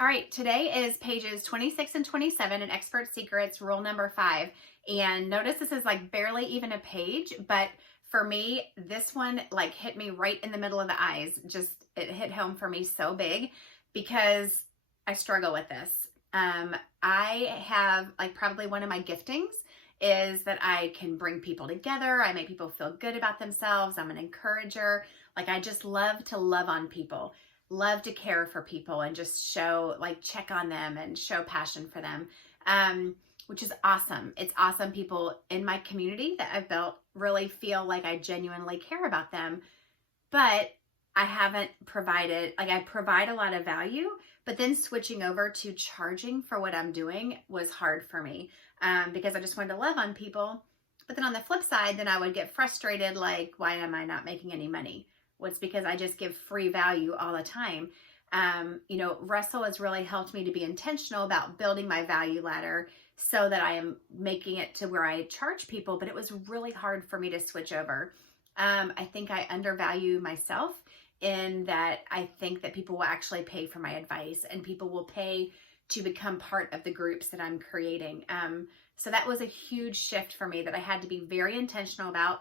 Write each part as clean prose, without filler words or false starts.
All right, today is pages 26 and 27 in Expert Secrets, rule number 5. And notice this is like barely even a page, but for me, this one like hit me right in the middle of the eyes. Just it hit home for me so big because I struggle with this. I have like probably one of my giftings is that I can bring people together. I make people feel good about themselves. I'm an encourager. Like I just love to love on people, love to care for people and just show like check on them and show passion for them, which is awesome. It's awesome. People in my community that I've built really feel like I genuinely care about them, but I haven't provided, like I provide a lot of value, but then switching over to charging for what I'm doing was hard for me, because I just wanted to love on people. But then on the flip side, then I would get frustrated, like, why am I not making any money? Well, it's because I just give free value all the time. Russell has really helped me to be intentional about building my value ladder so that I am making it to where I charge people, but it was really hard for me to switch over. I think I undervalue myself in that I think that people will actually pay for my advice and people will pay to become part of the groups that I'm creating. So that was a huge shift for me that I had to be very intentional about.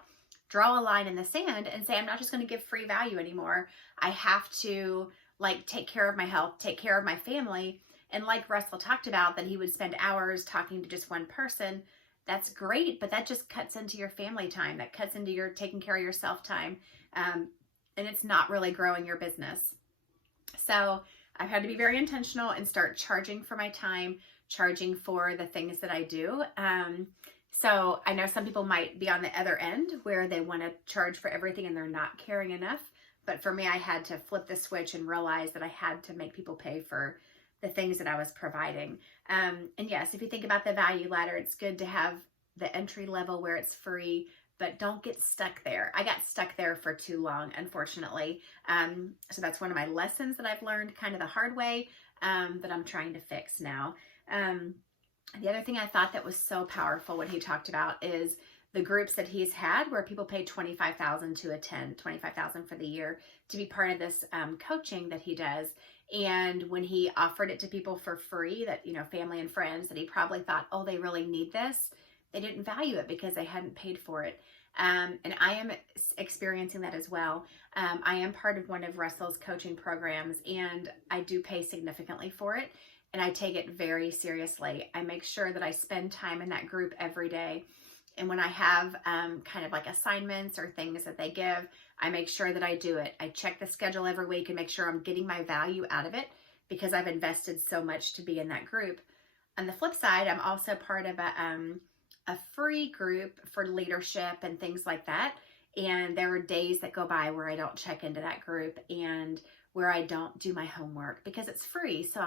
Draw a line in the sand and say, I'm not just going to give free value anymore. I have to like take care of my health, take care of my family. And like Russell talked about, that he would spend hours talking to just one person. That's great, but that just cuts into your family time. That cuts into your taking care of yourself time. And it's not really growing your business. So I've had to be very intentional and start charging for my time, charging for the things that I do. So I know some people might be on the other end where they want to charge for everything and they're not caring enough. But for me, I had to flip the switch and realize that I had to make people pay for the things that I was providing. And yes, if you think about the value ladder, it's good to have the entry level where it's free, but don't get stuck there. I got stuck there for too long, unfortunately. So that's one of my lessons that I've learned kind of the hard way, that I'm trying to fix now. The other thing I thought that was so powerful what he talked about is the groups that he's had where people pay $25,000 to attend, $25,000 for the year to be part of this coaching that he does. And when he offered it to people for free, that, family and friends, that he probably thought, oh, they really need this. They didn't value it because they hadn't paid for it. And I am experiencing that as well. I am part of one of Russell's coaching programs and I do pay significantly for it. And I take it very seriously. I make sure that I spend time in that group every day. And when I have kind of like assignments or things that they give, I make sure that I do it. I check the schedule every week and make sure I'm getting my value out of it because I've invested so much to be in that group. On the flip side, I'm also part of a free group for leadership and things like that. And there are days that go by where I don't check into that group and where I don't do my homework because it's free. So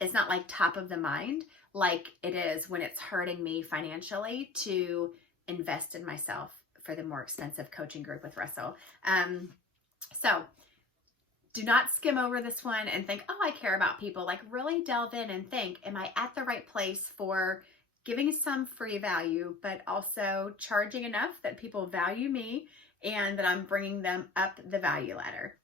it's not like top of the mind like it is when it's hurting me financially to invest in myself for the more expensive coaching group with Russell. So do not skim over this one and think, oh, I care about people. Like really delve in and think, am I at the right place for giving some free value, but also charging enough that people value me and that I'm bringing them up the value ladder?